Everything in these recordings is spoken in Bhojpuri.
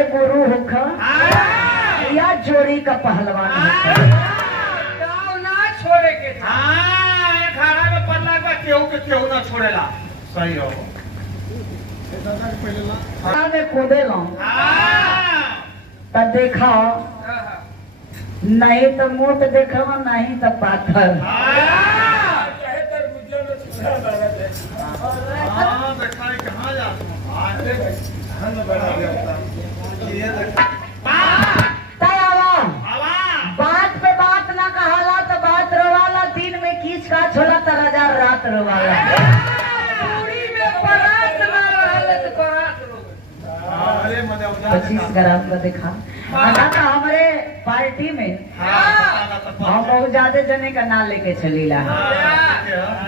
चाहे गुरु होखा या जोड़ी का पहलवान ना छोड़े के खाना में पल्ला का केहू ना छोड़ेला सही हो में कूदे लो तो देखा नहीं तो मोट देखा नहीं तो पाथर कहाँ जाते बात पे बात ना कहाला तो बात रोवाला दिन में कीच का छोला तो राजा रात रोवाला 25 ग्राम का देखा तो हमारे पार्टी में हम बहुत ज्यादा जने का ना लेके चलीला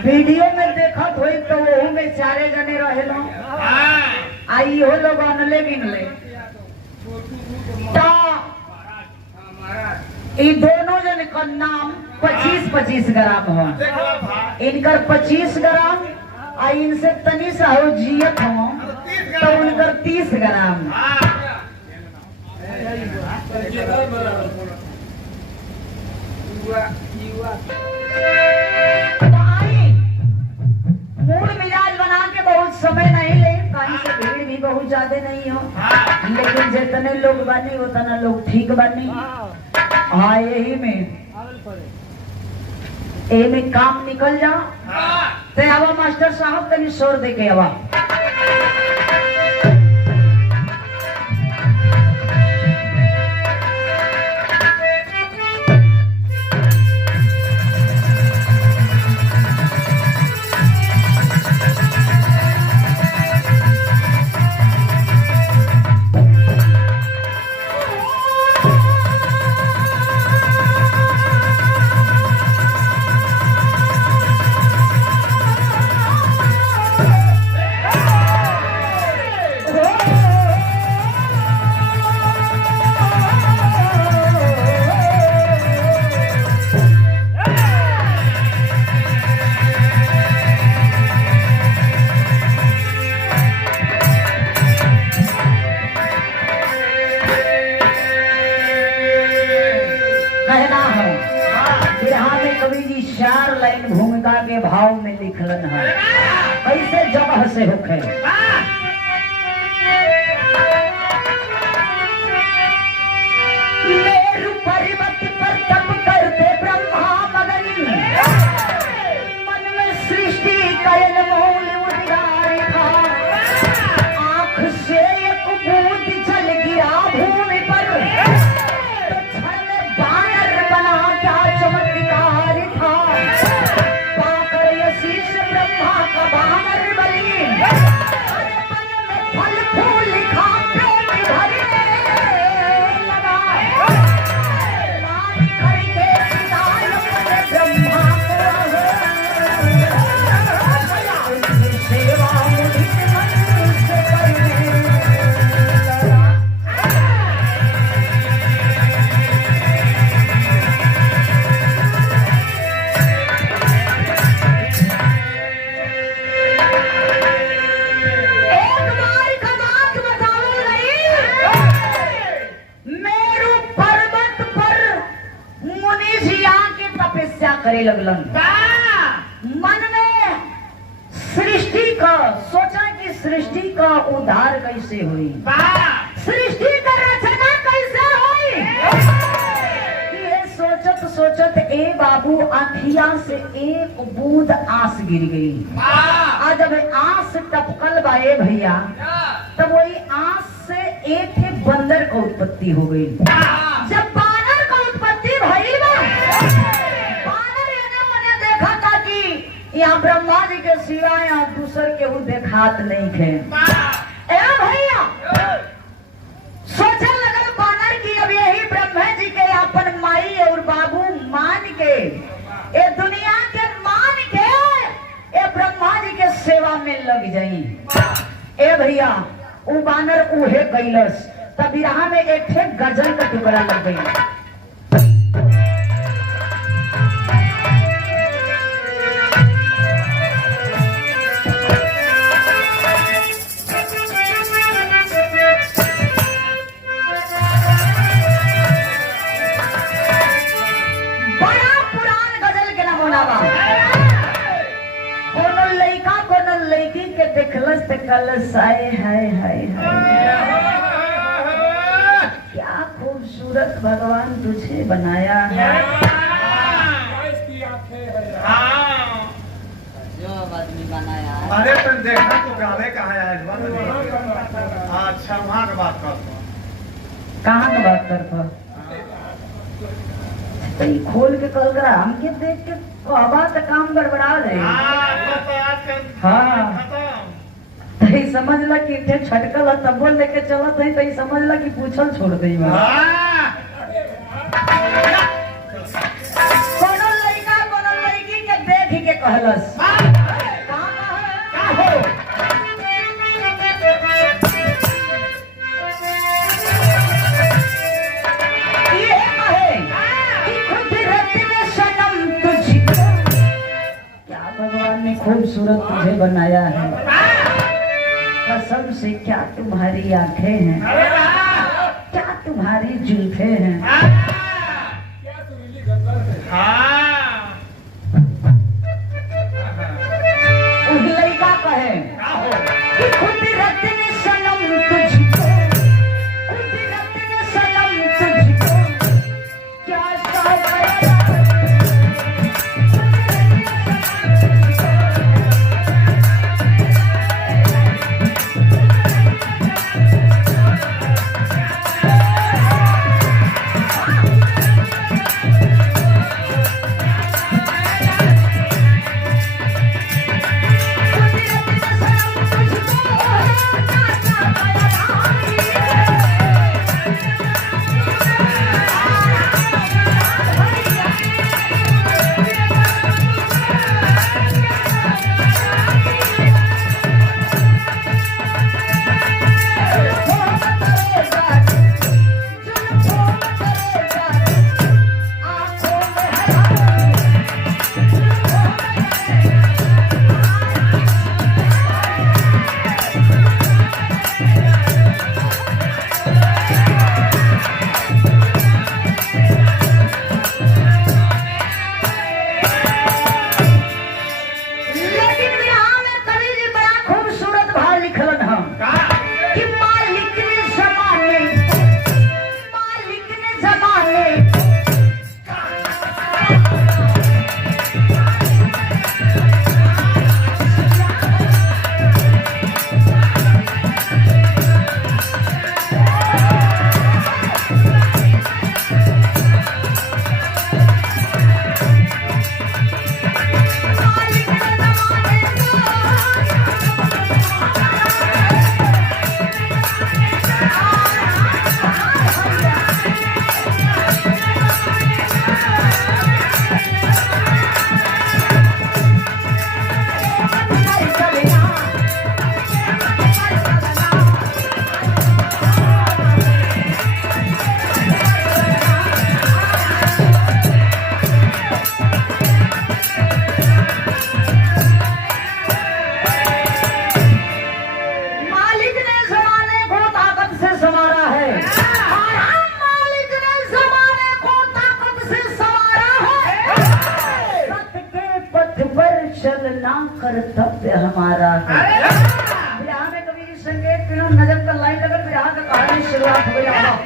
वीडियो में देखत हुई तो वो में 4 जने रहेलो आई हो लोग अनले गिनले तो ये दोनों जन का नाम 25-25 ग्राम हो इनकर 25 ग्राम आ इनसे तनी सा हो जियत हो तो उनकर 30 ग्राम मूड मिजाज बना के बहुत समय नहीं ले कहीं से भीड़ भी बहुत ज्यादा नहीं हो लेकिन जितने लोग बने उतना लोग ठीक बने हाँ यही में काम निकल जाओ तो आवा मास्टर साहब कहीं शोर दे के आवा भूमिका के भाव में लिखलन है कैसे जगह से होखे मेरु पर्वत पर तप करते ब्रह्मा मगन मन में सृष्टि कयल मूल उद्गार था आँख से एक बूंद जल गिरा भूमि पर तो क्षण में बानर बना क्या चमत्कार था ब्रह्मा का बानर बली फल फूल खा पेट भरने लगा मान करके ब्रह्मा को सेवा मुझे मनुष्य करने लगा करे लगलन मन में सृष्टि का सोचा कि सृष्टि का उद्धार कैसे हुई सृष्टि का रचना कैसे हुई ये सोचत सोचत ए बाबू आँखिया से एक बूंद आंस गिर गई आज जब आंस टपकल बा ए भैया तब वही आंस से एक बंदर का उत्पत्ति हो गई जब बानर का उत्पत्ति भई यहाँ ब्रह्मा जी के सिवाय यहाँ दूसर के वो देखात नहीं थे भैया सोचने लगल बानर की अब यही ब्रह्मा जी के अपन माई और बाबू मान के ये दुनिया के मान के ये ब्रह्मा जी के सेवा में लग जाई ए भैया वो बानर उहे कैलस तब यहाँ में एक थे गजल का टुकड़ा लग गई कलश आए, हाय हाय हाय, क्या खूबसूरत भगवान तुझे बनाया है। आदमी बनाया है। अरे तुम देखा तो गावे कहाँ आया अच्छा वहाँ की बात कर कहाँ की बात करता तो खोल के कल करा हमके देख के कहबा तो काम गड़बड़ा दे। हाँ तही समझ ला कि थे छटकल है तब बोल लेके चलत है तही समझ ला कि पूछल छोड़ दई कोनो लड़की के देख के कहलस खूबसूरत तुझे बनाया है, कसम से क्या तुम्हारी आंखें हैं, क्या तुम्हारी जुल्फे हैं। उस लड़का कहे कि कुदरत ने सनम तुझको, कुदरत ने सनम तुझको क्या चाहा। चलना कर्तव्य हमारा है। विराह में कभी संकेत फिल्म नजर का लाइन लगन विराह का कहानी शुरुआत हो गया।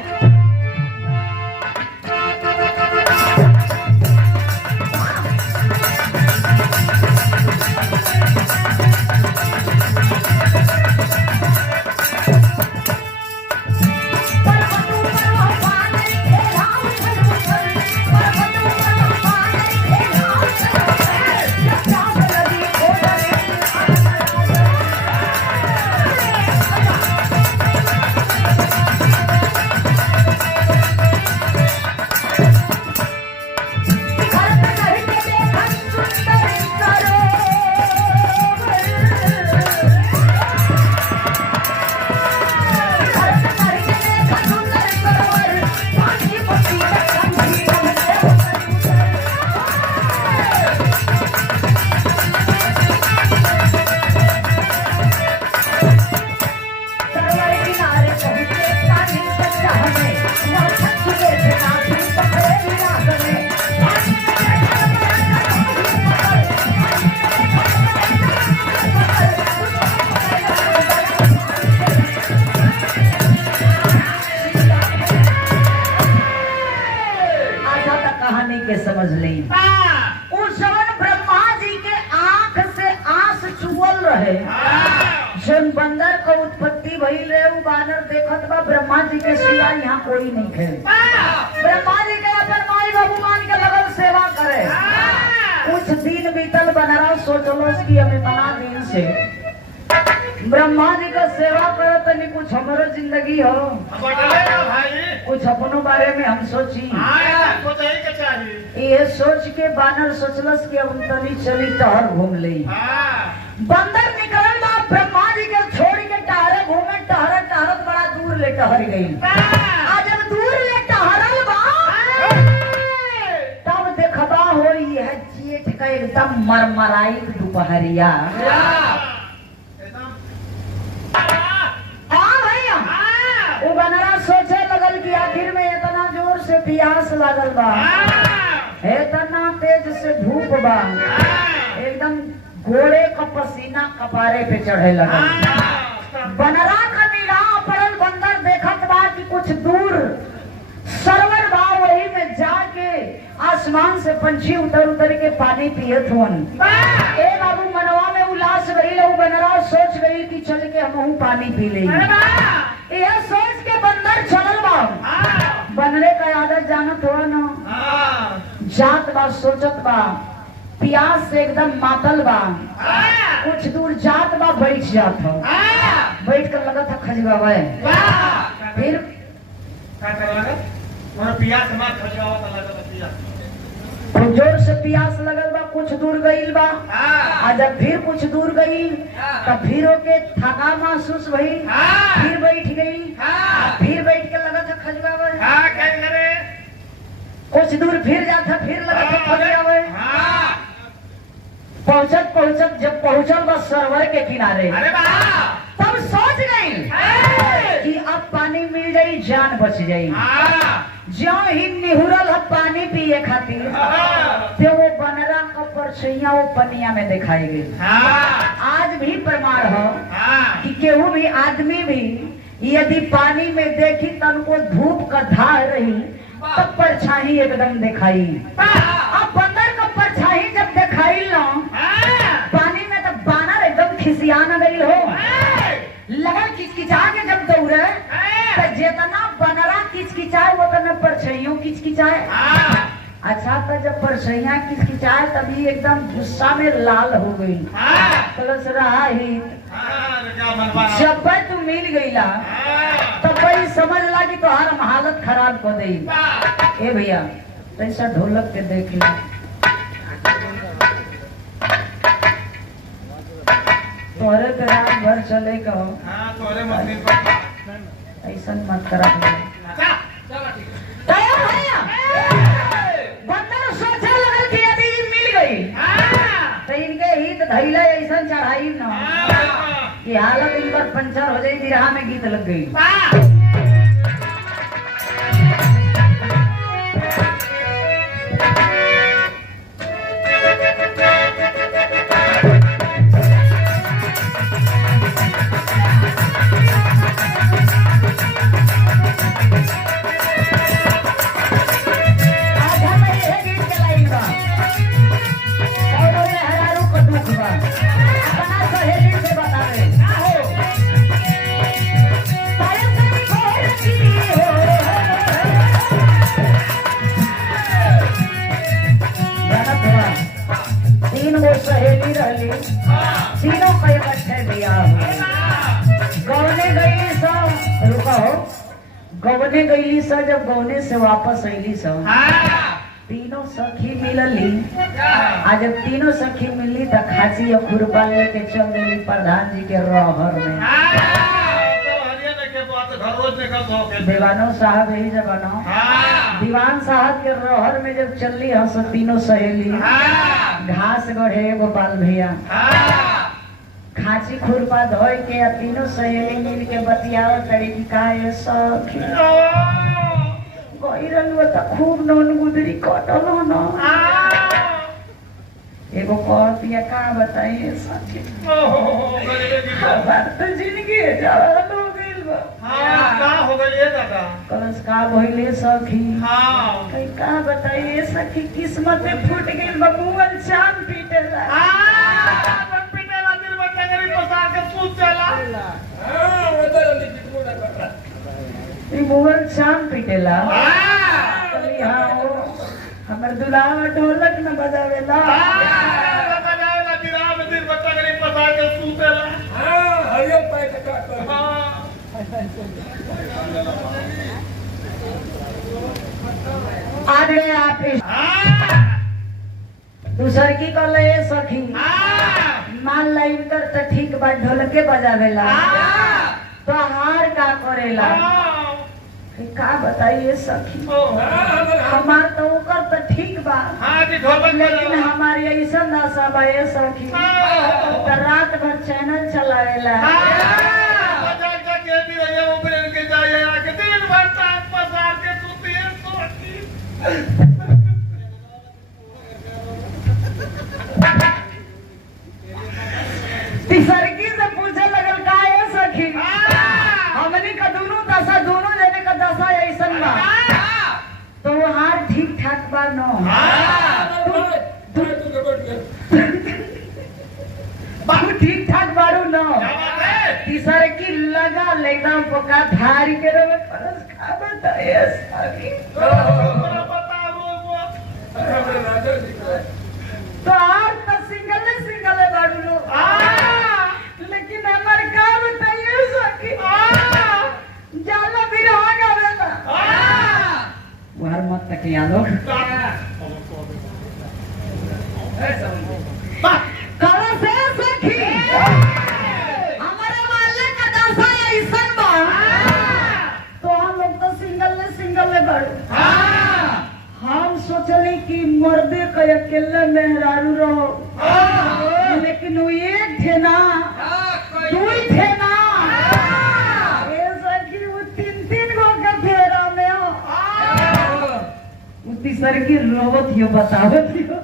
समझ ली। उस समय ब्रह्मा जी के आंख से आंस चुअल रहे। जन बंदर का उत्पत्ति भइल रहे उ बानर देखत बा ब्रह्मा जी के सिवा यहाँ कोई नहीं खे। ब्रह्मा जी के अपन माई बाबू मान के लगल सेवा करे। कुछ दिन बीतल बनरा सोचलो कि हमें बना दिन से ब्रह्मा जी का सेवा करे तनी कुछ हमारो जिंदगी हो भाई कुछ अपनों बारे में हम सोची। के चाहिए ये सोच के बानर सोचलस कि अब तनी चली टहर घूम ली। बंदर निकलल बा ब्रह्मा जी के छोड़ के टहरे घूमे टहरत टहरत बड़ा दूर ले टहर गई। आज जब दूर ले टहरल बा तब देखबा हो यह जेठ का एकदम मरमराई दोपहरिया। वो बनरा सोचे लगल कि आखिर में इतना जोर से प्यास लागल बा, इतना तेज से धूप बा, एकदम घोड़े का पसीना कपारे पे चढ़े लगा। बनरा का निगाह पड़ल। बंदर देखत बा कि कुछ दूर सरवर बा, वही में जाके आसमान से पंछी उतर उतर के पानी पियत हुन। ए बाबू मनवा में उल्लास गई। बनरा सोच गई कि चल के हम पानी पी ले। यह सोच के बंदर चलल बा। बनरे का आदत जानत हो ना, जात बा सोचत बा, प्यास से एकदम मातल बा। कुछ दूर जात बा बैठ जात हो, बैठ कर लगत है खजवावे। फिर प्यास मत खजवावा तो लगत है खूब जोर से प्यास लगल बा। कुछ दूर गईल बा। जब फिर कुछ दूर गई तब फिर ओके थका महसूस भई। फिर बैठ गई। फिर बैठ के लगत है खजवावे। कुछ दूर फिर जाता फिर लगत है खजवावे। पहुंचत पहुंचत जब पहुंचल बा सरोवर के किनारे तब सोच गई कि अब पानी मिल जाई जान बच जाई। जो ही निहुरल है पानी पिए खातिर तो वो बनरा का परछैया वो पनिया में दिखाई गई। आज भी प्रमाण हो कि केहू भी आदमी भी यदि पानी में देखी तन को धूप का धार रही तब परछाई एकदम दिखाई। अब बंदर का परछाई जब दिखाई लो पानी में तब बानर एकदम खिसियाना गई हो लगा किचकिचा के जब दौड़े तो जितना बनरा किचकिचाए वो तो परछाइयों किचकिचाए। अच्छा तो जब परछाइया किचकिचाए तभी एकदम गुस्सा में लाल हो गई। प्लस रहा ही जब तू मिल गईला तब वही समझ ला कि तुम्हारा हालत खराब कर दी। ए भैया ऐसा ढोलक के देख लो। तोरे के रात भर चले कहो ऐसा मत करा। बंदर सोचे लगल कि यदि मिल गई तो इनके हित धैले ऐसा चढ़ाई न कि हालत इन पर पंचर हो जाए। जिरहा में गीत लग गई। सहेली रहली तीनों का इकट्ठे दिया। गौने गई सब रुको गौने गईली सब। जब गौने से वापस अली सब तीनों सखी मिलली। आज जब तीनों सखी मिली तो खाची और खुरपा लेके चल गई प्रधान जी के रहर में। दीवानो साहब यही जबानो दीवान साहब के रहर में जब चलली हंस तीनों सहेली घास गढ़े गोपाल भैया खांची खुरपा धोई के तीनों सहेली मिल के बतियाव तरीकी का ये सखी गईरन वो तो खूब नौन गुदरी कटल हो न एगो कहतिया का बताइए सखी हमार तो जिंदगी जवान हो गइल बा। का हो गइल ये दादा कलश का भइले सखी हाँ कहीं का बताइए सखी किस्मत में फूट गई बबुअन चांद पीटेला पिटेला दिल में टंगरी पसार के सूत चला ई बुअन चांद पीटेला अरे हाँ ओ हमर दुलावा ढोलक न बजावेला बजावेला दिरा में दिल में टंगरी पसार के सूतेला आज गए आप दूसर की कल सखी मान लाइन कर तो ठीक बा ढोलके बजावेला तो हार का करेला का बताइए सखी हमार तो ओकर तो ठीक बा लेकिन हमारी ऐसा नशा बा ये सखी तो रात भर चैनल चलावेला तिसरकी से पूछे लगल का है सखी हमनी का दोनों दशा दोनों जने का दशा ऐसन बा तो वो हार ठीक ठाक बा नो बाबू ठीक ठाक बारू नो तिसरकी लगा लेना पका धारी के रो परस खा बताए सखी तो आज तो सिंगल बारू लो लेकिन हमार का बताइए सखी जाला बिरहा गावेला वार मत तकिया लो कला से सखी हमारे वाले का दशा ऐसन बा तो हम लोग तो सिंगल बारू हम सोचली कि मर्दे का अकेले मेहरारू रहो लेकिन वो एक थे ना दुई थे ना ये सखी वो तीन गो का फेरा में हो वो तीसर की रोवत यो बतावत यो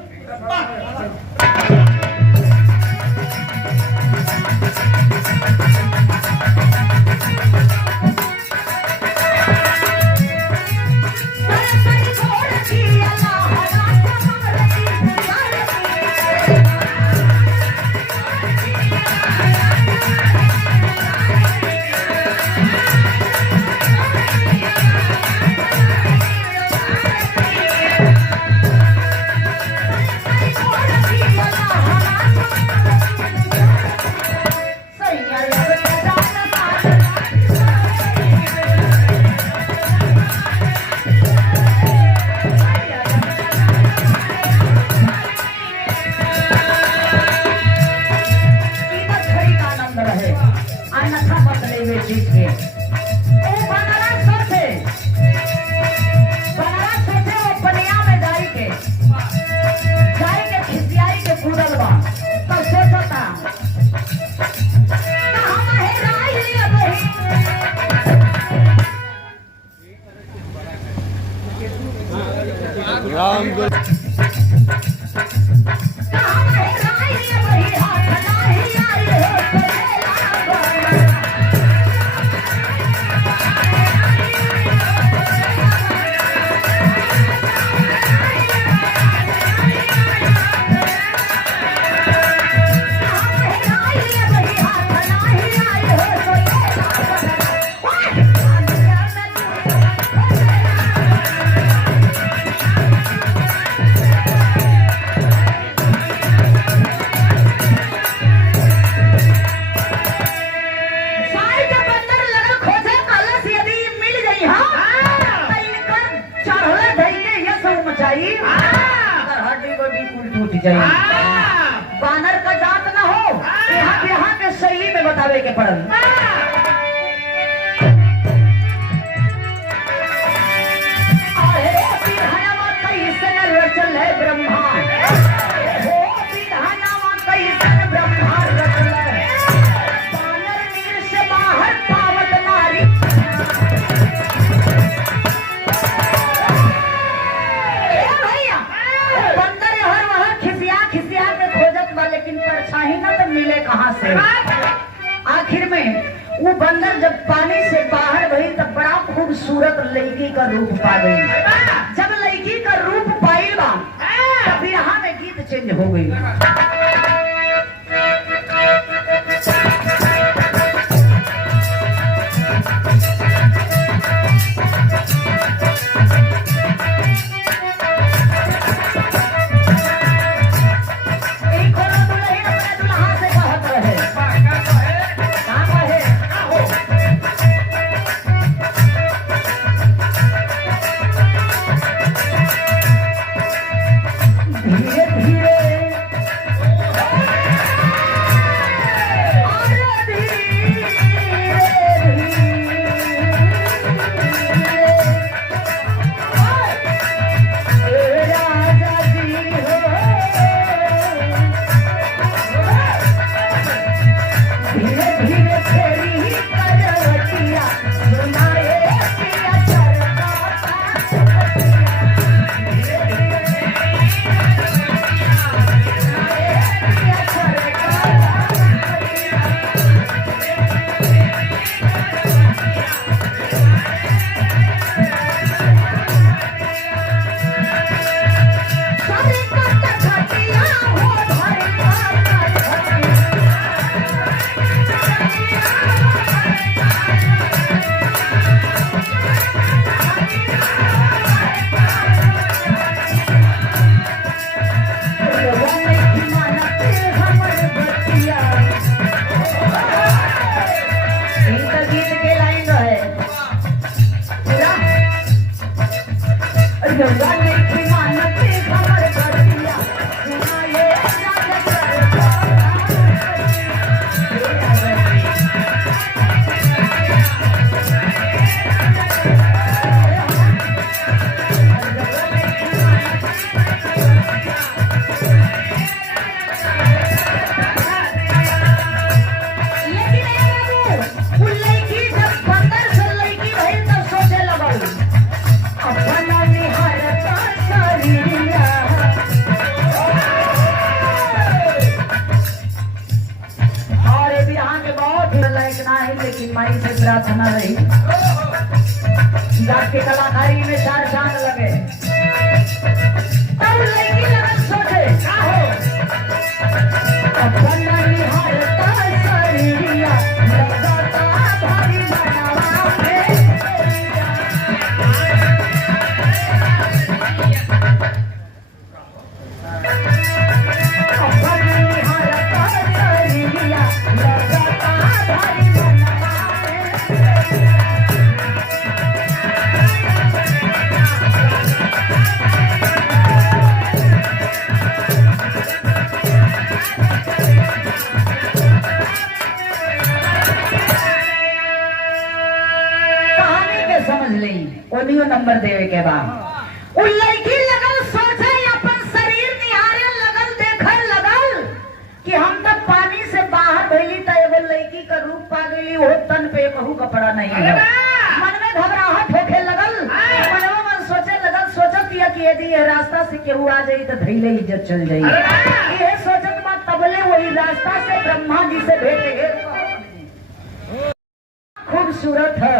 बानर का जात ना हो यहाँ के शैली में बतावे के पड़ल आखिर में बंदर जब पानी से बाहर गई तब बड़ा खूबसूरत लड़की का रूप पा गई। जब लड़की का रूप पाई बा तब यहाँ में गीत चेंज हो गई। प्रार्थना रही जाके कलाकारी में 4 चांद लगे। तब लड़की लगन सोचे का हो अपन निहारता शरीरिया लगता भारी बनावा पे अपन निहारता शरीरिया लगता भारी ओनियो नंबर देवे के बाद उ लड़की लगल सोचे अपन शरीर निहारे लगल देखे लगल कि हम तब पानी से बाहर भइली त एगो लड़की का रूप पा गईली वो तन पे कहू कपड़ा नहीं है। मन में घबराहट होखे लगल मनवा मन सोचे लगल सोचत कि यदि ये रास्ता से केहू आ जाई तो धैले इज्जत चल जाई। ये सोचत बात तबले वही रास्ता से ब्रह्मा जी से भेंट खूबसूरत है।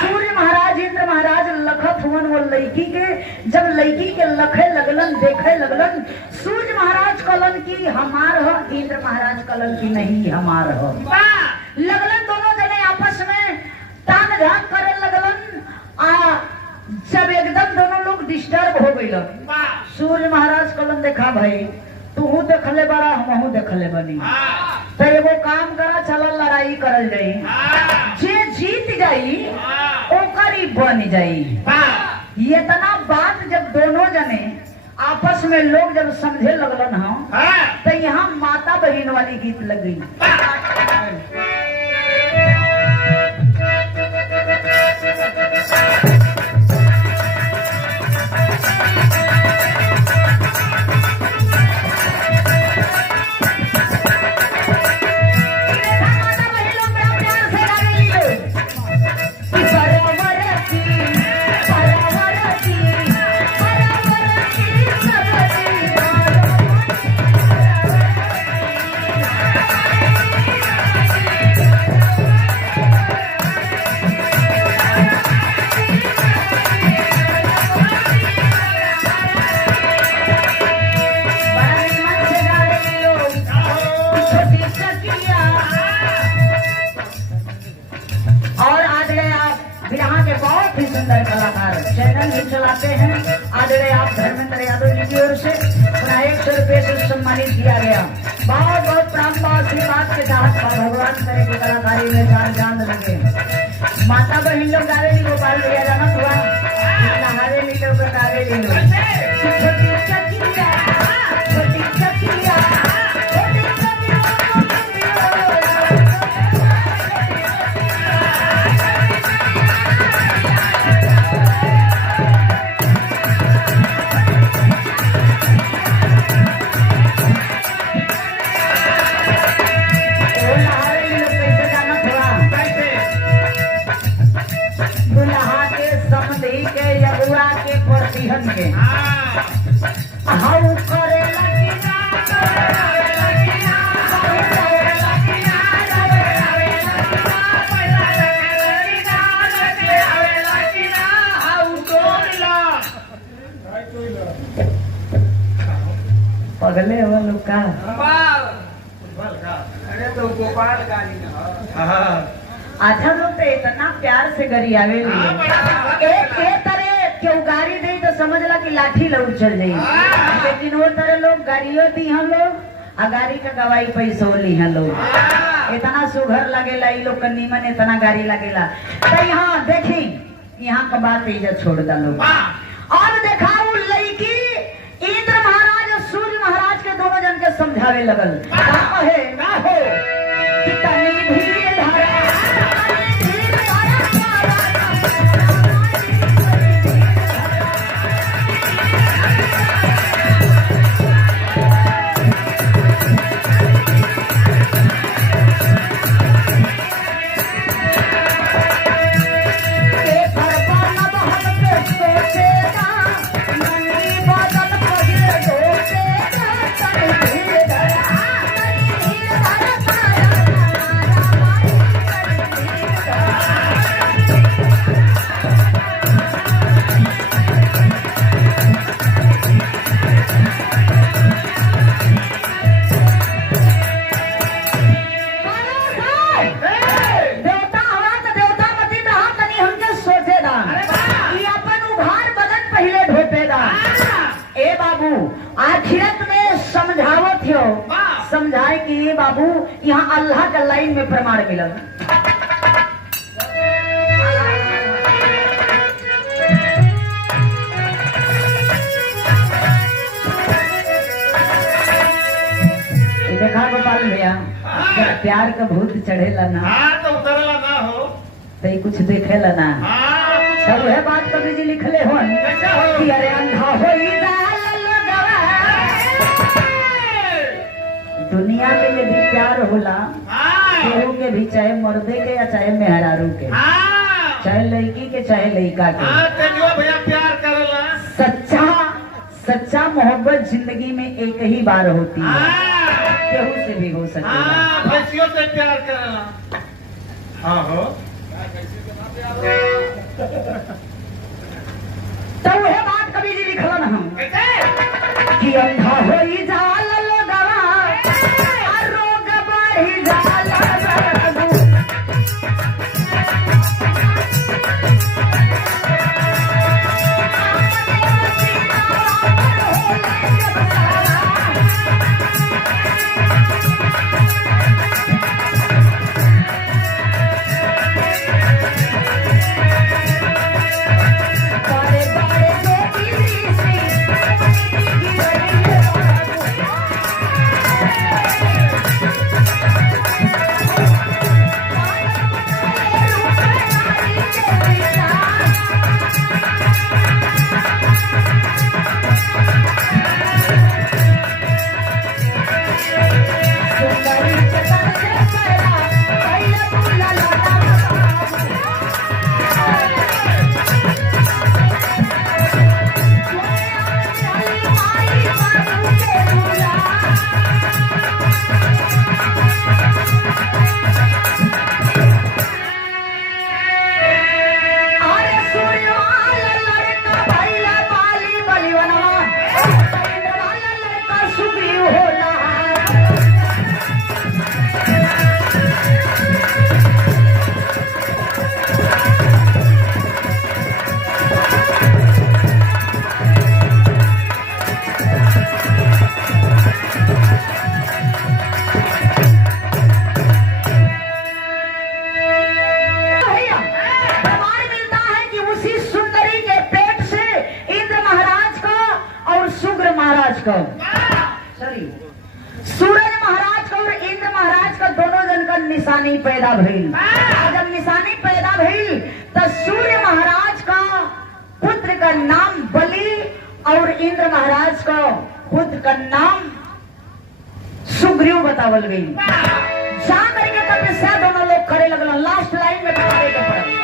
सूर्य महाराज इंद्र महाराज लखत हुवन वो लड़की के जब लड़की के लखे लगलन देखे लगलन सूर्य महाराज कलन की हमार हो इंद्र महाराज कलन की नहीं हमार हो। लगलन दोनों जने आपस में तान झान करे लगलन। जब एकदम दोनों लोग डिस्टर्ब हो गई सूर्य महाराज कलन देखा भाई तू देखले बड़ा हमहू देखले बनी तो एगो काम करा चल लड़ाई करल जाई जे जीत जाई ओकरी बन जाई। इतना बात जब दोनों जने आपस में लोग जब समझे लगलन हम तो यहाँ माता बहन वाली गीत लग गई। के बहुत ही सुंदर कलाकार चैनल भी चलाते हैं। आदरणीय आप धर्मेंद्र यादव जी की ओर से 100 रुपये से सम्मानित किया गया। बहुत बहुत प्रणाम, बहुत सी बात के साथ भगवान करे की कलाकारी में चार चांद लगे। माता बहन लोग गावेली गोपाल भैया जाना हुआ नहावेली लोग गावेली लोग छोटी चकिया छोटी चकिया छोटी चकिया दुल्हा के समधी के यगुआ के प्रतिहन के हाउ करे पगले हो लोग का अरे तो गोपाल गाड़ी ना अच्छा लोग तो इतना प्यार से गरियावे एक तरह क्यों गाड़ी दे तो समझला कि लाठी लौट चल जाई, लेकिन वो तरह लोग गाड़ियों दी हम लोग आ गाड़ी का गवाही पैसों ली हैं लोग। इतना सुघर लगेला ये लोग का नीमन इतना गाड़ी लगेला। तो यहाँ देखी यहाँ का बात इज्जत छोड़ दा लोग और देखा वो लड़की इंद्र महाराज सूर्य महाराज के दोनों जन के समझावे लगल है ना हो कितनी भीड़ धारा आखिरत में समझावत हो समझाए कि ये बाबू यहाँ अल्लाह का लाइन में प्रमाण मिलल। देखा गोपाल भैया जब प्यार का भूत चढ़ेला ना तो उतरला ना हो तो कुछ देखेला ना तब है बात कभी जी लिखले हो कि अरे अंधा हो दुनिया में यदि प्यार होला केहू के भी चाहे मर्दे के या चाहे मेहरारू के चाहे लड़की के चाहे लड़का के भैया प्यार करला सच्चा मोहब्बत जिंदगी में एक ही बार होती है, केहू से भी हो सकती भैंसियों से प्यार करला। हाँ हो तो वह बात कभी जी लिखलन हम कि अंधा होई जाल लोगवा और रोग बढ़ी जाल बाबू बड़े बड़े का सॉरी सूरज महाराज का और इंद्र महाराज का दोनों जन का निशानी पैदा भइल। जब निशानी पैदा भइल तो सूर्य महाराज का पुत्र का नाम बलि और इंद्र महाराज का पुत्र का नाम सुग्रीव बतावल गई। जा करके तपस्या दोनों लोग करे लगल। लास्ट लाइन में बतावे के पड़ल।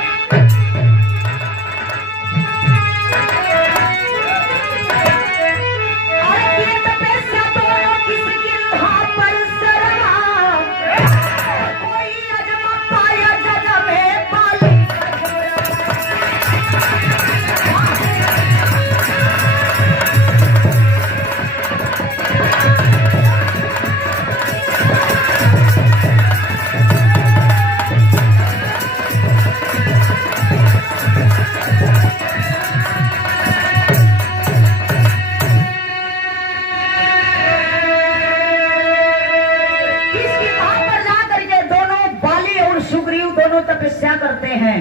तपस्या करते हैं।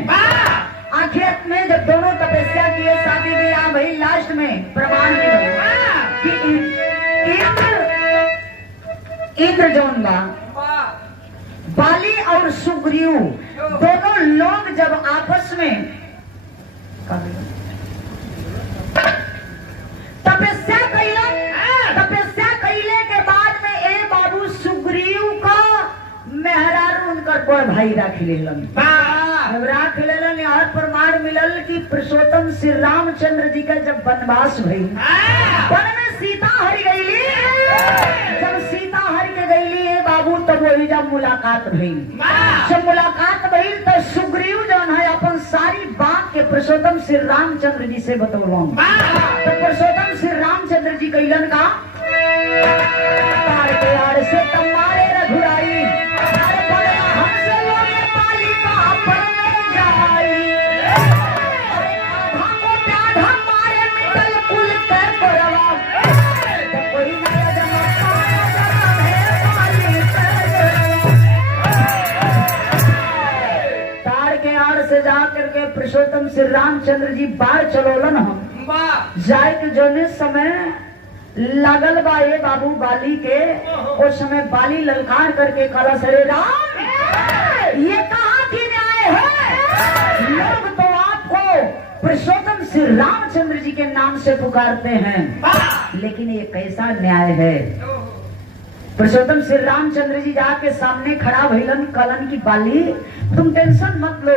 आखिर में जब दोनों तपस्या किए, शादी ब्याह भई, लास्ट में प्रमाण मिला कि इंद्र जौन बा बाली और सुग्रीव दोनों लोग जब आपस में तपस्या कैलन, तपस्या कैले के बाद में ए बाबू सुग्रीव का मेहरारू उनकर बड़ भाई राख लेलन। राख लेलन। यहाँ प्रमाण मिलल कि पुरुषोत्तम श्री रामचंद्र जी का जब वनवास भई, वन में सीता हरि गईली। जब सीता हरि के गईली बाबू तब वही जब मुलाकात भई। जब मुलाकात भई तो सुग्रीव जौन है अपन सारी बात के पुरुषोत्तम श्री रामचंद्र जी से बतौलन। तो पुरुषोत्तम श्री रामचंद्र जी कैलन का तार के आड़ से तुम्हारे रघुराई जा करके पुरुषोत्तम श्री रामचंद्र जी बाढ़ चलोलन। हम जाए के जोने समय लागल बा ये बाबू बाली के, उस समय बाली ललकार करके कहा सरे राम ये कहाँ की न्याय है? लोग तो आपको पुरुषोत्तम श्री रामचंद्र जी के नाम से पुकारते हैं, लेकिन ये कैसा न्याय है? पुरुषोत्तम श्री रामचंद्र जी जाके सामने खड़ा भइलन, कलन की बाली तुम टेंशन मत लो,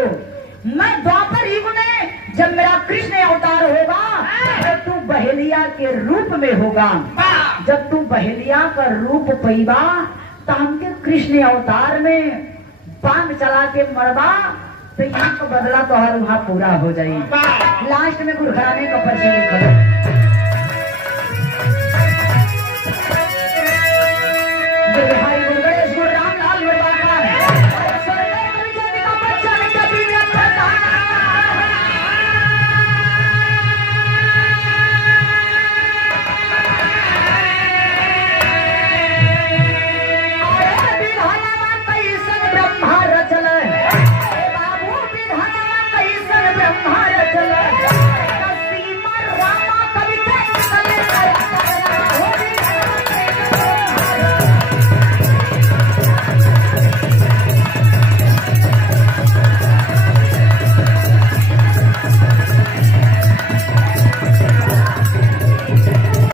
मैं द्वापर युग में जब मेरा कृष्ण अवतार होगा तो तू बहेलिया के रूप में होगा। जब तू बहेलिया का रूप पैबा तो हमके कृष्ण अवतार में बांध चला के मरबा तो यहाँ का बदला तो हर वहां पूरा हो जाएगी। लास्ट में गुरखराने का परिचय लिखा